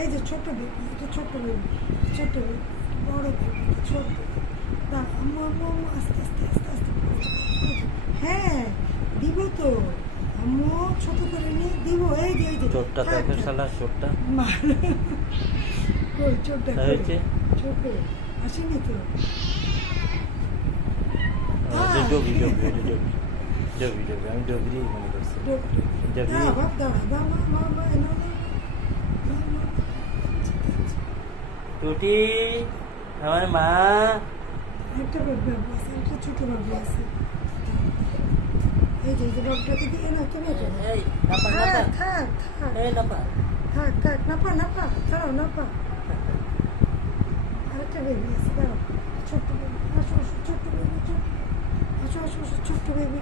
এই যে ছোট বেবি এটা ছোট বেবি ছোট বেবি বড় বেবি ছোট না আম্মু আম্মু আম্মু আস্তে আস্তে আস্তে আস্তে। হ্যাঁ দিব তো আম্মু, ছোট করে নিয়ে দিব এই যে চোরটা থাক, দেখে শালা চোরটা কই চোরটা তা হয়েছে? ছোট আসেনি তো ডবি ডবি ডবি ডবি ডবি আমি ডবিরই মনে করছি না টুটি আমার মা একটা বাবু আছে একটা ছোট বাবু আছে এই যে এই যে বাবুটাকে দিয়ে না তুমি। এই নাপা নাপা। থাক থাক এই নাপা। থাক থাক নাপা নাপা। দাঁড়াও নাপা। আরেকটা বেবি আছে দাঁড়াও। ছোট্ট বেবি আসো আসো ছোট্ট বেবি আসো আসো আসো ছোট্ট বেবি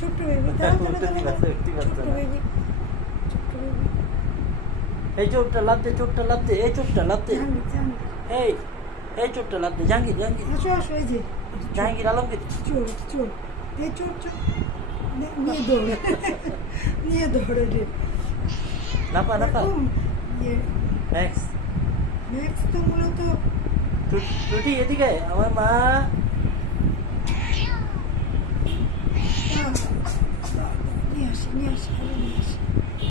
ছোট্ট বেবি দাঁড়াও দাঁড়াও উঠতে দাঁড়াও। পারছে, উঠতে পারছে ছোট্ট বেবি ছোট্ট বেবি এই লাভতে চোরটা লাভতে এই এই এই চোরটা লাভতে জাহাঙ্গীর জাহাঙ্গীর। আসো আসো এই যে। জাহাঙ্গীর আলমগীর। চোর চোর। এই চোর চোর। নিয়ে দৌড়ে নিয়ে দৌড়ে রে নাপা নাপা এরকম ইয়ে ম্যাক্স ম্যাক্স তো মূলত টুটি এদিকে আমার মা আহ, নিয়ে আসি নিয়ে আসি আরে নিয়ে আসি